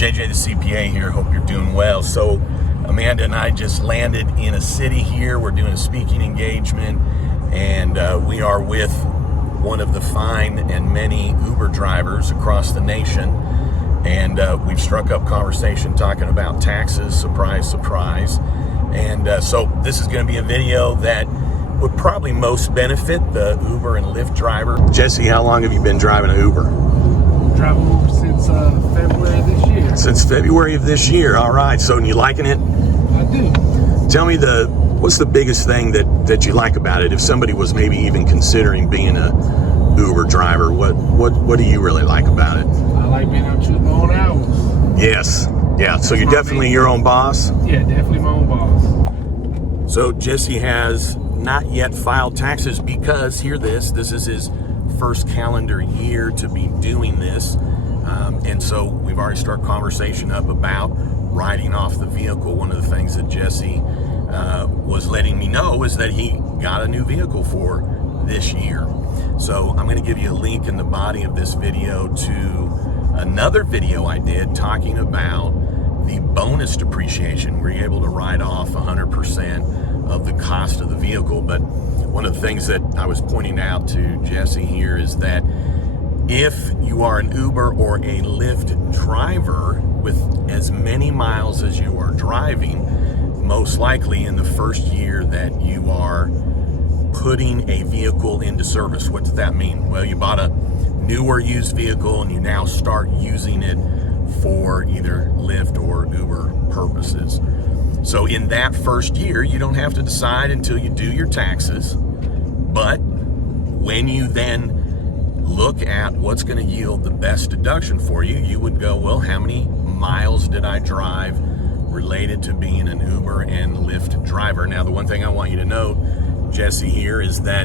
JJ the CPA here. Hope you're doing well. So Amanda and I just landed in a city here. We're doing a speaking engagement, and we are with one of the fine and many Uber drivers across the nation. And we've struck up conversation talking about taxes. Surprise, surprise. And so this is going to be a video that would probably most benefit the Uber and Lyft driver. Jessie, how long have you been driving an Uber? Driving Uber since February of this year. Since February of this year. All right. So, you liking it? I do. Tell me what's the biggest thing that you like about it? If somebody was maybe even considering being a Uber driver, what do you really like about it? I like being able to choose my own hours. Yes. Yeah. So you're definitely your own boss? Yeah, definitely my own boss. So Jessie has not yet filed taxes because, hear this is his first calendar year to be doing this. And so we've already started conversation up about writing off the vehicle. One of the things that Jessie was letting me know is that he got a new vehicle for this year. So I'm going to give you a link in the body of this video to another video I did talking about the bonus depreciation, where you're able to write off 100% of the cost of the vehicle. But one of the things that I was pointing out to Jessie here is that if you are an Uber or a Lyft driver with as many miles as you are driving, most likely in the first year that you are putting a vehicle into service. What does that mean? Well, you bought a new or used vehicle and you now start using it for either Lyft or Uber purposes. So in that first year, you don't have to decide until you do your taxes. But when you then look at what's going to yield the best deduction for you, you would go, well, how many miles did I drive related to being an Uber and Lyft driver? Now, the one thing I want you to note, Jessie, here is that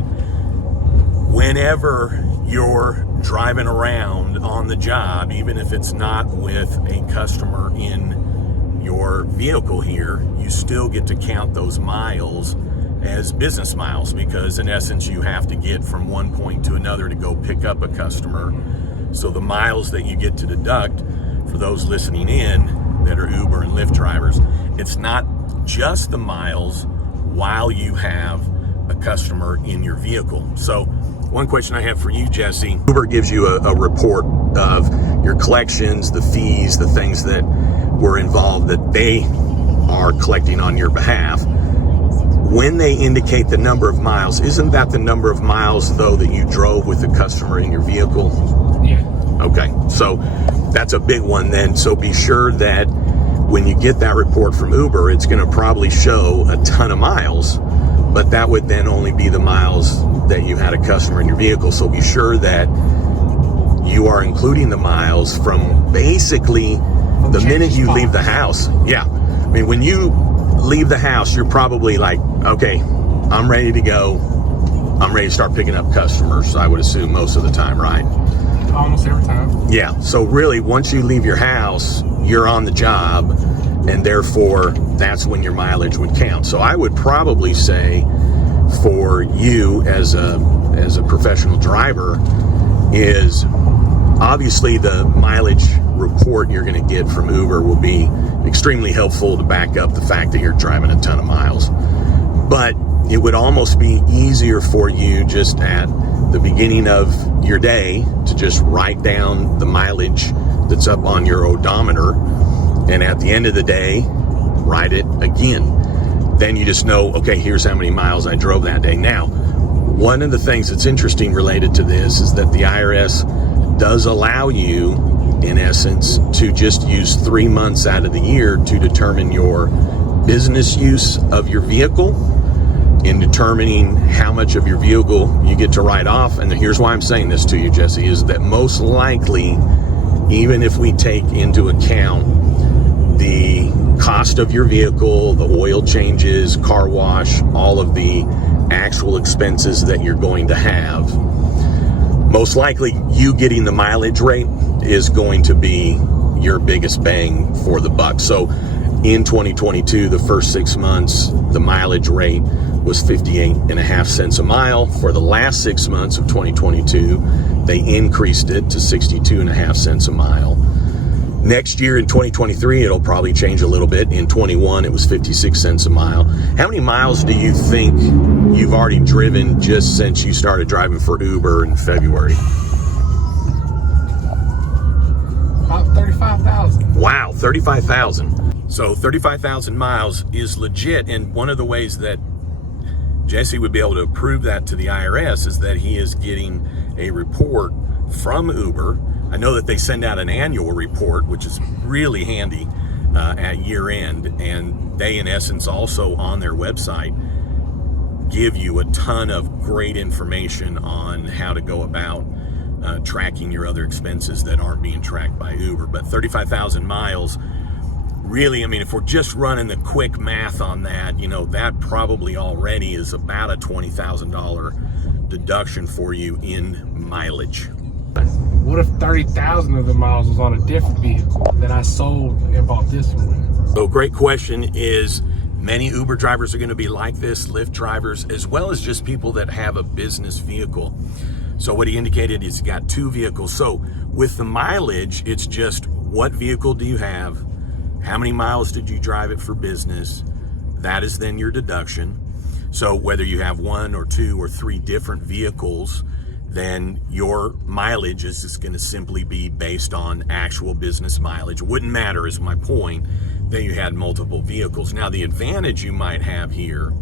whenever you're driving around on the job, even if it's not with a customer in your vehicle here, you still get to count those miles as business miles, because in essence you have to get from one point to another to go pick up a customer. So the miles that you get to deduct, for those listening in that are Uber and Lyft drivers, it's not just the miles while you have a customer in your vehicle. So one question I have for you, Jessie, Uber gives you a report of your collections, the fees, the things that were involved that they are collecting on your behalf. When they indicate the number of miles, isn't that the number of miles, though, that you drove with the customer in your vehicle? Yeah. Okay, so that's a big one then. So be sure that when you get that report from Uber, it's going to probably show a ton of miles, but that would then only be the miles that you had a customer in your vehicle. So be sure that you are including the miles from basically the minute you leave the house. Yeah, I mean, when you leave the house, you're probably like, okay, I'm ready to go. I'm ready to start picking up customers, I would assume, most of the time, right? Almost every time. Yeah, so really, once you leave your house, you're on the job, and therefore, that's when your mileage would count. So I would probably say for you as a professional driver is obviously the mileage report you're going to get from Uber will be extremely helpful to back up the fact that you're driving a ton of miles. But it would almost be easier for you just at the beginning of your day to just write down the mileage that's up on your odometer, and at the end of the day, write it again. Then you just know, okay, here's how many miles I drove that day. Now, one of the things that's interesting related to this is that the IRS does allow you, in essence, to just use 3 months out of the year to determine your business use of your vehicle, in determining how much of your vehicle you get to write off. And here's why I'm saying this to you, Jessie, is that most likely, even if we take into account the cost of your vehicle, the oil changes, car wash, all of the actual expenses that you're going to have, most likely you getting the mileage rate is going to be your biggest bang for the buck. So in 2022, the first 6 months, the mileage rate was 58.5 cents a mile. For the last 6 months of 2022, they increased it to 62.5 cents a mile. Next year in 2023, it'll probably change a little bit. In 21, it was 56 cents a mile. How many miles do you think you've already driven just since you started driving for Uber in February? About 35,000. Wow, 35,000. So 35,000 miles is legit. And one of the ways that Jesse would be able to prove that to the IRS is that he is getting a report from Uber. I know that they send out an annual report, which is really handy at year end. And they, in essence, also on their website, give you a ton of great information on how to go about tracking your other expenses that aren't being tracked by Uber. But 35,000 miles, really, I mean, if we're just running the quick math on that, you know, that probably already is about a $20,000 deduction for you in mileage. What if 30,000 of the miles was on a different vehicle that I sold and bought this one? So great question. Is many Uber drivers are going to be like this, Lyft drivers, as well as just people that have a business vehicle. So what he indicated is he got two vehicles. So with the mileage, it's just what vehicle do you have? How many miles did you drive it for business? That is then your deduction. So whether you have one or two or three different vehicles, then your mileage is just going to simply be based on actual business mileage. It wouldn't matter, is my point, that you had multiple vehicles. Now, the advantage you might have here,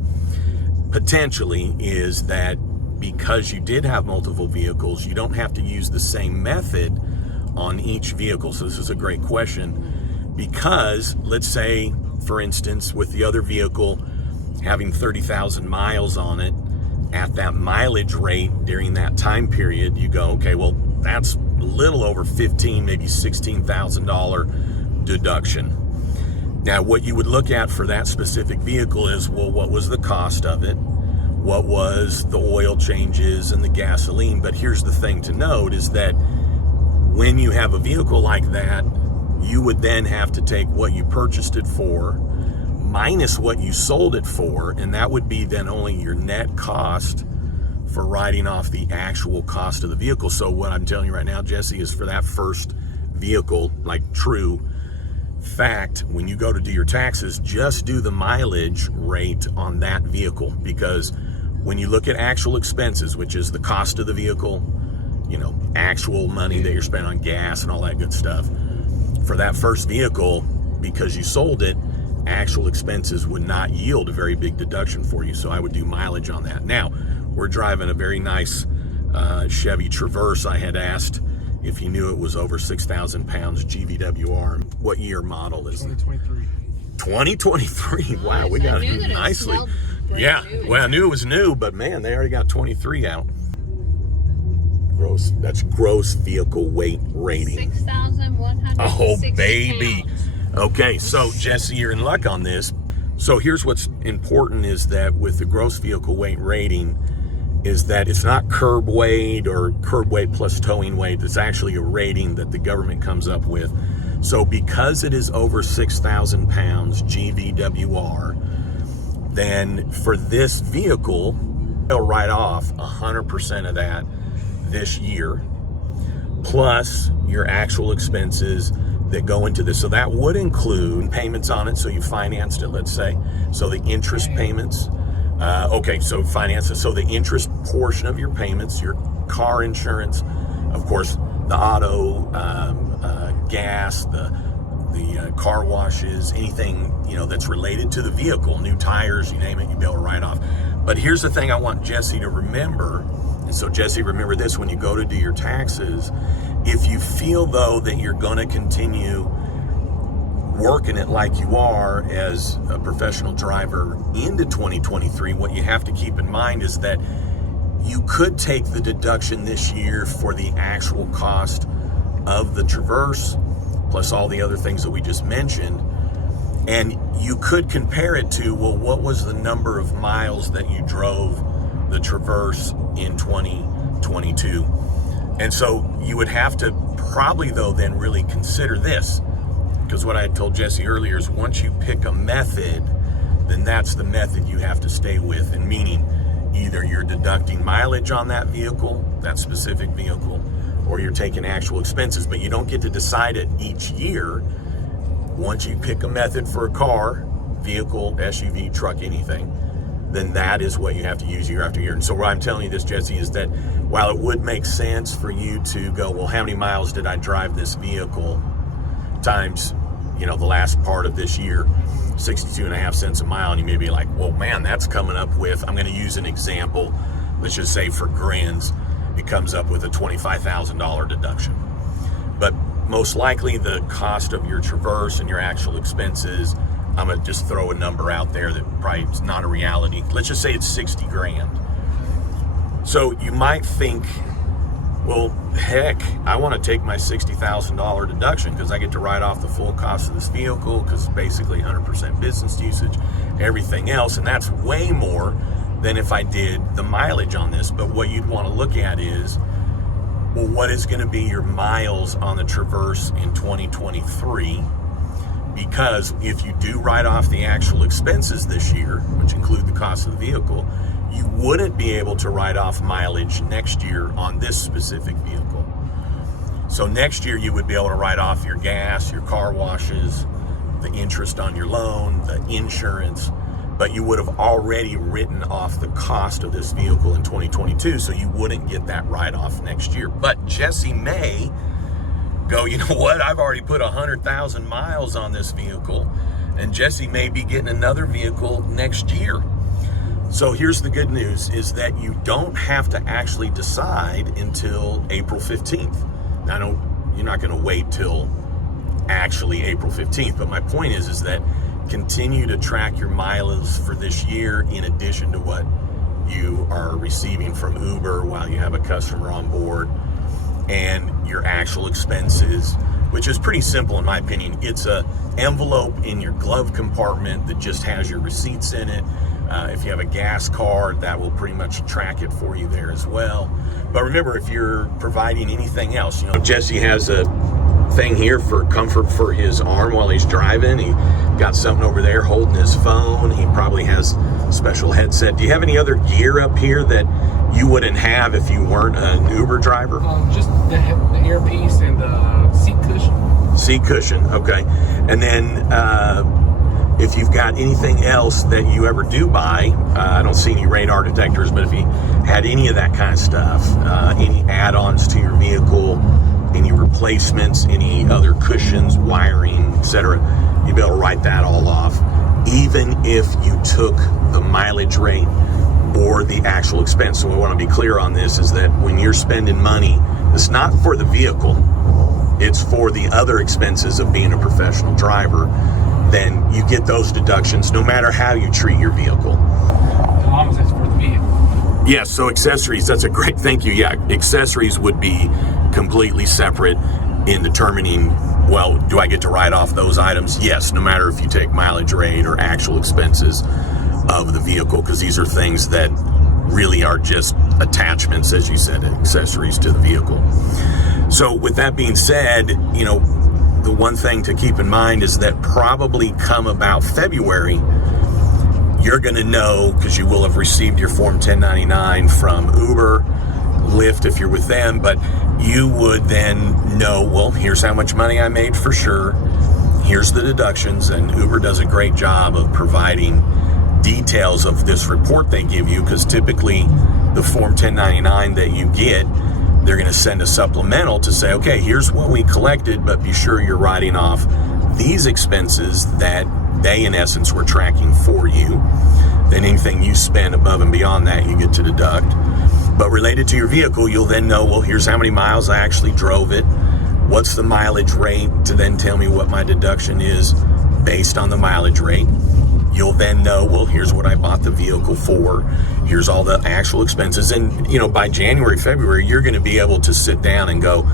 potentially, is that because you did have multiple vehicles, you don't have to use the same method on each vehicle. So this is a great question, because let's say, for instance, with the other vehicle having 30,000 miles on it, at that mileage rate during that time period, you go, okay, well, that's a little over $15,000, maybe $16,000 deduction. Now, what you would look at for that specific vehicle is, well, what was the cost of it? What was the oil changes and the gasoline? But here's the thing to note is that when you have a vehicle like that, you would then have to take what you purchased it for minus what you sold it for, and that would be then only your net cost for writing off the actual cost of the vehicle. So what I'm telling you right now, Jesse, is for that first vehicle, like true fact, when you go to do your taxes, just do the mileage rate on that vehicle, because when you look at actual expenses, which is the cost of the vehicle, you know, actual money that you're spending on gas and all that good stuff, for that first vehicle, because you sold it, actual expenses would not yield a very big deduction for you. So I would do mileage on that. Now, we're driving a very nice Chevy Traverse. I had asked if you knew it was over 6,000 pounds GVWR. What year model is it? 2023. 2023. Wow, we got it nicely. Yeah, well, I knew it was new, but man, they already got 23 out. Gross. That's gross vehicle weight rating. 6,160 Oh, baby. pounds. Okay, so Jesse, you're in luck on this. So here's what's important is that with the gross vehicle weight rating is that it's not curb weight or curb weight plus towing weight. It's actually a rating that the government comes up with. So because it is over 6,000 pounds GVWR, then for this vehicle, they'll write off 100% of that this year, plus your actual expenses that go into this. So that would include payments on it. So you financed it, let's say. So the interest payments, okay, so finance it. So the interest portion of your payments, your car insurance, of course, the auto, gas, the car washes, anything, you know, that's related to the vehicle, new tires, you name it, you'd be able to write off. But here's the thing I want Jesse to remember. And so Jesse, remember this when you go to do your taxes. If you feel, though, that you're going to continue working it like you are as a professional driver into 2023, what you have to keep in mind is that you could take the deduction this year for the actual cost of the Traverse, plus all the other things that we just mentioned. And you could compare it to, well, what was the number of miles that you drove the Traverse in 2022? And so you would have to probably, though, then really consider this. Because what I had told Jesse earlier is once you pick a method, then that's the method you have to stay with. And meaning either you're deducting mileage on that vehicle, that specific vehicle, or you're taking actual expenses, but you don't get to decide it each year. Once you pick a method for a car, vehicle, SUV, truck, anything, then that is what you have to use year after year. And so what I'm telling you this, Jesse, is that while it would make sense for you to go, well, how many miles did I drive this vehicle times, the last part of this year, 62.5 cents a mile, and you may be like, well, man, that's coming up with, I'm going to use an example, let's just say for grins, it comes up with a $25,000 deduction. But most likely the cost of your Traverse and your actual expenses, I'm going to just throw a number out there that probably is not a reality. Let's just say it's 60 grand. So you might think, well, heck, I want to take my $60,000 deduction because I get to write off the full cost of this vehicle because it's basically 100% business usage, everything else, and that's way more than if I did the mileage on this. But what you'd want to look at is, well, what is going to be your miles on the Traverse in 2023? Because if you do write off the actual expenses this year, which include the cost of the vehicle, you wouldn't be able to write off mileage next year on this specific vehicle. So next year you would be able to write off your gas, your car washes, the interest on your loan, the insurance, but you would have already written off the cost of this vehicle in 2022, so you wouldn't get that write-off next year. But Jesse may go, you know what, I've already put 100,000 miles on this vehicle, and Jesse may be getting another vehicle next year. So here's the good news, is that you don't have to actually decide until April 15th. Now, you're not going to wait till actually April 15th, but my point is that continue to track your mileage for this year in addition to what you are receiving from Uber while you have a customer on board, and your actual expenses, which is pretty simple in my opinion. It's a envelope in your glove compartment that just has your receipts in it. If you have a gas card, that will pretty much track it for you there as well. But remember, if you're providing anything else, Jesse has a thing here for comfort for his arm while he's driving. He got something over there holding his phone. He probably has a special headset. Do you have any other gear up here that you wouldn't have if you weren't an Uber driver? Just the earpiece and the seat cushion. Seat cushion, okay. And then if you've got anything else that you ever do buy, I don't see any radar detectors, but if you had any of that kind of stuff, any add-ons to your vehicle, any replacements, any other cushions, wiring, etc., you'd be able to write that all off, even if you took the mileage rate or the actual expense. So we want to be clear on this, is that when you're spending money, it's not for the vehicle, it's for the other expenses of being a professional driver. Then you get those deductions no matter how you treat your vehicle. As long as it's for the vehicle. Yeah, so accessories, that's a great, thank you. Yeah, accessories would be completely separate in determining, well, do I get to write off those items? Yes, no matter if you take mileage rate or actual expenses of the vehicle, because these are things that really are just attachments, as you said, accessories to the vehicle. So with that being said, the one thing to keep in mind is that probably come about February, you're going to know, because you will have received your Form 1099 from Uber, Lyft if you're with them, but you would then know, well, here's how much money I made for sure, here's the deductions, and Uber does a great job of providing details of this report they give you, because typically the Form 1099 that you get, they're going to send a supplemental to say, okay, here's what we collected, but be sure you're writing off these expenses that they, in essence, were tracking for you. Then anything you spend above and beyond that, you get to deduct. But related to your vehicle, you'll then know, well, here's how many miles I actually drove it. What's the mileage rate, to then tell me what my deduction is based on the mileage rate. You'll then know, well, here's what I bought the vehicle for. Here's all the actual expenses. And, by January, February, you're going to be able to sit down and go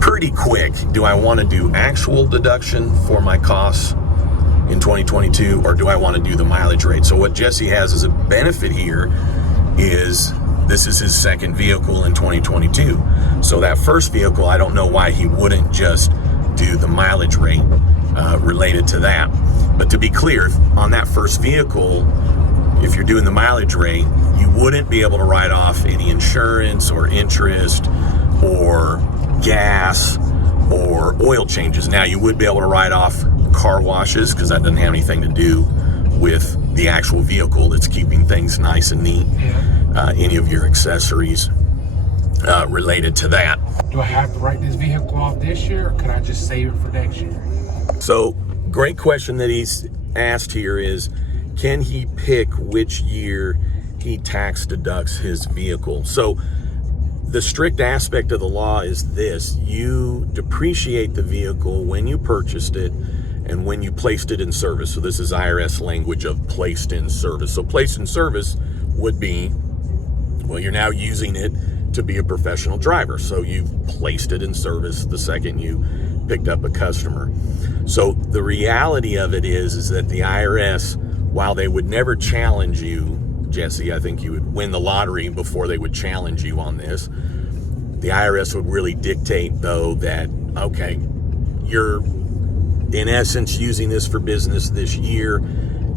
pretty quick. Do I want to do actual deduction for my costs in 2022, or do I want to do the mileage rate? So what Jesse has as a benefit here is this is his second vehicle in 2022. So that first vehicle, I don't know why he wouldn't just do the mileage rate related to that. But to be clear, on that first vehicle, if you're doing the mileage rate, you wouldn't be able to write off any insurance or interest or gas or oil changes. Now, you would be able to write off car washes because that doesn't have anything to do with the actual vehicle. It's keeping things nice and neat. Any of your accessories related to that. Do I have to write this vehicle off this year, or could I just save it for next year? So, great question that he's asked here is, can he pick which year he tax deducts his vehicle? So, the strict aspect of the law is this: you depreciate the vehicle when you purchased it and when you placed it in service. So this is IRS language of placed in service. So placed in service would be, well, you're now using it to be a professional driver. So you've placed it in service the second you picked up a customer. So the reality of it is that the IRS, while they would never challenge you, Jesse, I think you would win the lottery before they would challenge you on this. The IRS would really dictate, though, that, okay, you're in essence using this for business this year.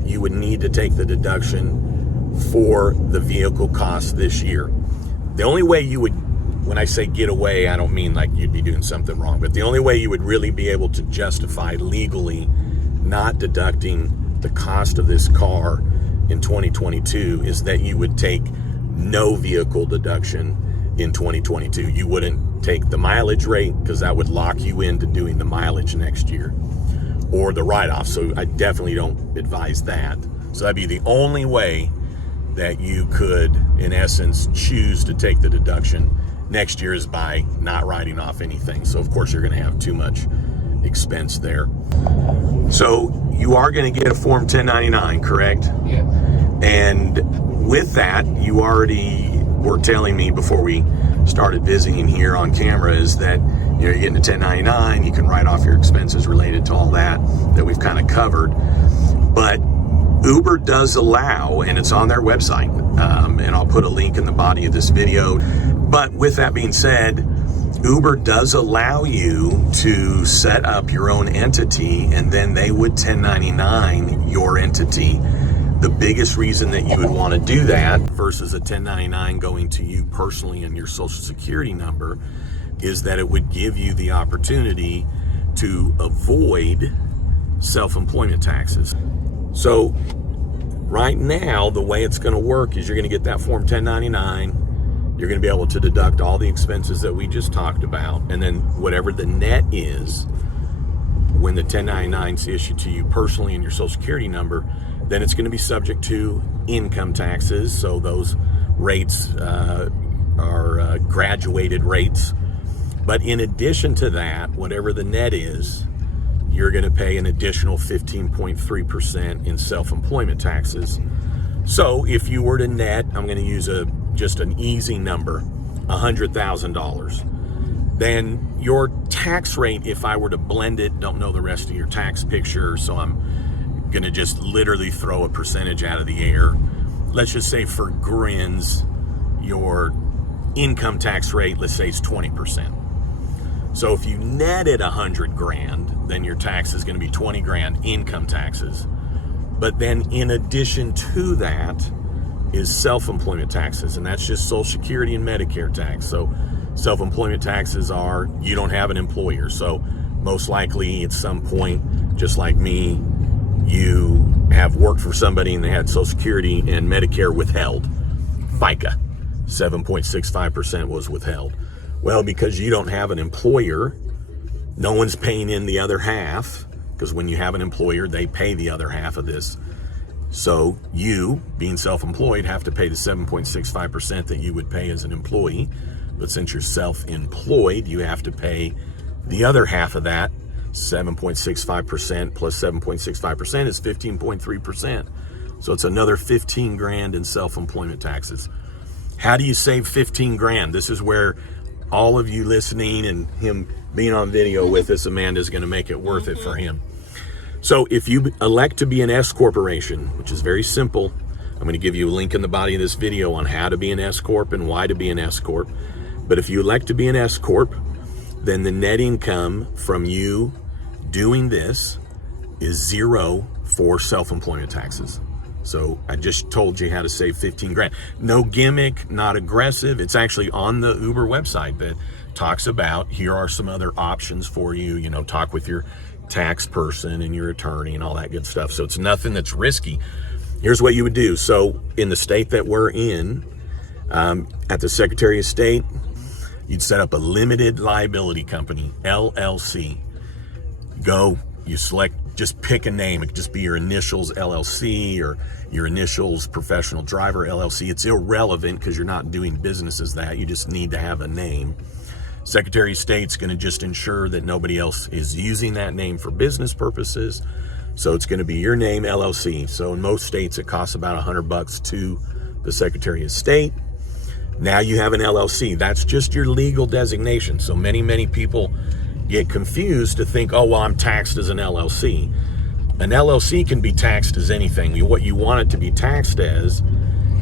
You would need to take the deduction for the vehicle cost this year. The only way you would, when I say get away, I don't mean like you'd be doing something wrong, but the only way you would really be able to justify legally not deducting the cost of this car in 2022 is that you would take no vehicle deduction in 2022. You wouldn't take the mileage rate because that would lock you into doing the mileage next year, or the write-off. So I definitely don't advise that. So that'd be the only way that you could, in essence, choose to take the deduction next year is by not writing off anything. So of course you're going to have too much expense there. So you are going to get a Form 1099, correct? Yeah. And with that, you already were telling me before we started visiting here on camera is that you're getting a 1099, you can write off your expenses related to all that we've kind of covered. But Uber does allow, and it's on their website, and I'll put a link in the body of this video. But with that being said, Uber does allow you to set up your own entity, and then they would 1099 your entity. The biggest reason that you would want to do that versus a 1099 going to you personally and your social security number is that it would give you the opportunity to avoid self-employment taxes. So right now, the way it's going to work is you're going to get that Form 1099. You're going to be able to deduct all the expenses that we just talked about. And then whatever the net is, when the 1099 is issued to you personally and your social security number, then it's going to be subject to income taxes. So those rates are graduated rates. But in addition to that, whatever the net is, you're going to pay an additional 15.3% in self-employment taxes. So if you were to net, I'm going to use just an easy number, $100,000. Then your tax rate, if I were to blend it, don't know the rest of your tax picture, so I'm going to just literally throw a percentage out of the air. Let's just say for grins, your income tax rate, let's say, is 20%. So if you netted 100 grand, then your tax is going to be 20 grand income taxes. But then in addition to that is self-employment taxes, and that's just Social Security and Medicare tax. So self-employment taxes are, you don't have an employer. So most likely at some point, just like me, you have worked for somebody and they had Social Security and Medicare withheld. FICA, 7.65% was withheld. Well, because you don't have an employer, no one's paying in the other half, because when you have an employer, they pay the other half of this. So you, being self-employed, have to pay the 7.65% that you would pay as an employee. But since you're self-employed, you have to pay the other half of that. 7.65% plus 7.65% is 15.3%. So it's another 15 grand in self-employment taxes. How do you save 15 grand? This is where all of you listening and him being on video with us, Amanda's going to make it worth it for him. So if you elect to be an S corporation, which is very simple, I'm going to give you a link in the body of this video on how to be an S Corp and why to be an S Corp. But if you elect to be an S Corp, then the net income from you doing this is zero for self-employment taxes. So I just told you how to save 15 grand. No gimmick, not aggressive. It's actually on the Uber website that talks about, here are some other options for you, you know, talk with your tax person and your attorney and all that good stuff. So it's nothing that's risky. Here's what you would do. So in the state that we're in, at the Secretary of State, you'd set up a limited liability company, LLC. You select, just pick a name. It could just be your initials, LLC, or your initials, professional driver, LLC. It's irrelevant because you're not doing business as that. You just need to have a name. Secretary of State's going to just ensure that nobody else is using that name for business purposes. So it's going to be your name, LLC. So in most states, it costs about $100 to the Secretary of State. Now you have an LLC. That's just your legal designation. So many people get confused to think, oh, well, I'm taxed as an LLC. An LLC can be taxed as anything. What you want it to be taxed as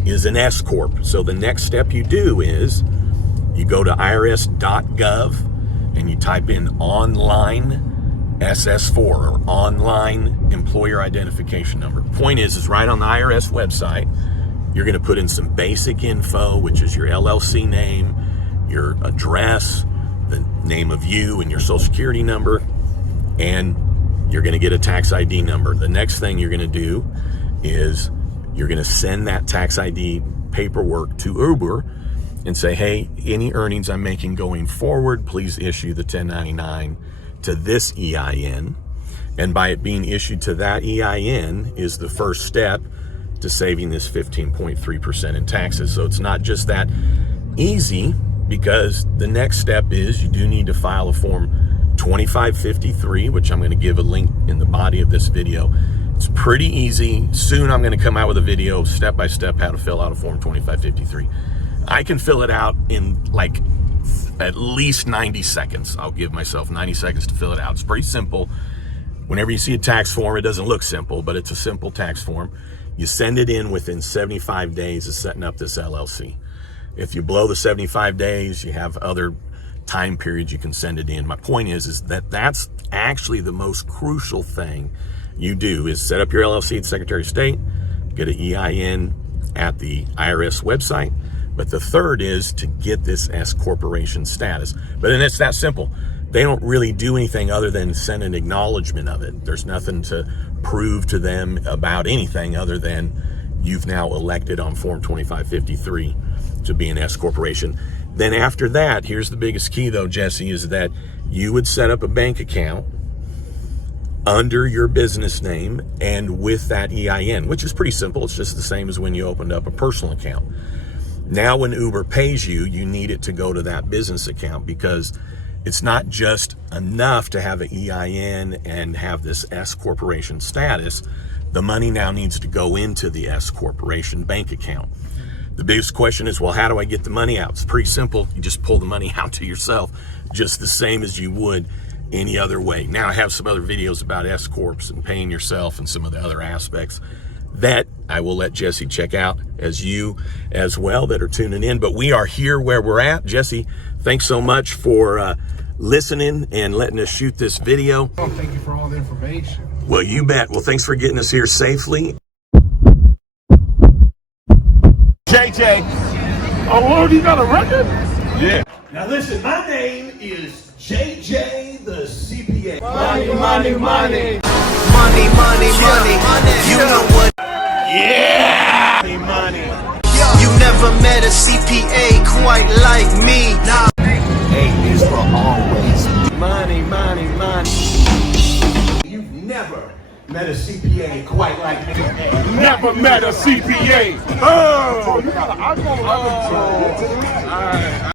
is an S Corp. So the next step you do is you go to irs.gov and you type in online SS4 or online employer identification number. Point is right on the IRS website, you're going to put in some basic info, which is your LLC name, your address, the name of you and your social security number, and you're going to get a tax ID number. The next thing you're going to do is you're going to send that tax ID paperwork to Uber and say, hey, any earnings I'm making going forward, please issue the 1099 to this EIN. And by it being issued to that EIN is the first step to saving this 15.3% in taxes. So it's not just that easy, because the next step is you do need to file a form 2553, which I'm going to give a link in the body of this video. It's pretty easy. Soon I'm going to come out with a video step by step how to fill out a form 2553. I can fill it out in like at least 90 seconds. I'll give myself 90 seconds to fill it out. It's pretty simple. Whenever you see a tax form, it doesn't look simple, but it's a simple tax form. You send it in within 75 days of setting up this LLC. If you blow the 75 days, you have other time periods you can send it in. My point is that that's actually the most crucial thing you do, is set up your LLC at Secretary of State, get an EIN at the IRS website. But the third is to get this S corporation status. But then it's that simple. They don't really do anything other than send an acknowledgement of it. There's nothing to prove to them about anything other than you've now elected on Form 2553 to be an S corporation. Then after that, here's the biggest key though, Jesse, is that you would set up a bank account under your business name and with that EIN, which is pretty simple. It's just the same as when you opened up a personal account. Now when Uber pays you, you need it to go to that business account, because it's not just enough to have an EIN and have this S corporation status. The money now needs to go into the S corporation bank account. The biggest question is, well, how do I get the money out? It's pretty simple. You just pull the money out to yourself, just the same as you would any other way. Now I have some other videos about S Corps and paying yourself and some of the other aspects that I will let Jesse check out, as you as well that are tuning in. But we are here where we're at. Jesse, thanks so much for listening and letting us shoot this video. Oh, thank you for all the information. Well, you bet. Well, thanks for getting us here safely. JJ. Oh, Lord, you got a record? Yeah. Now listen, my name is JJ the CPA. Money, money, money. Money, money, money. You know what? Yeah. Money. You never met a CPA quite like me. Nah. A is for always. Money, money, money. You've never met a CPA quite like me. Never met a CPA. Oh, you got an iPhone 11. All right.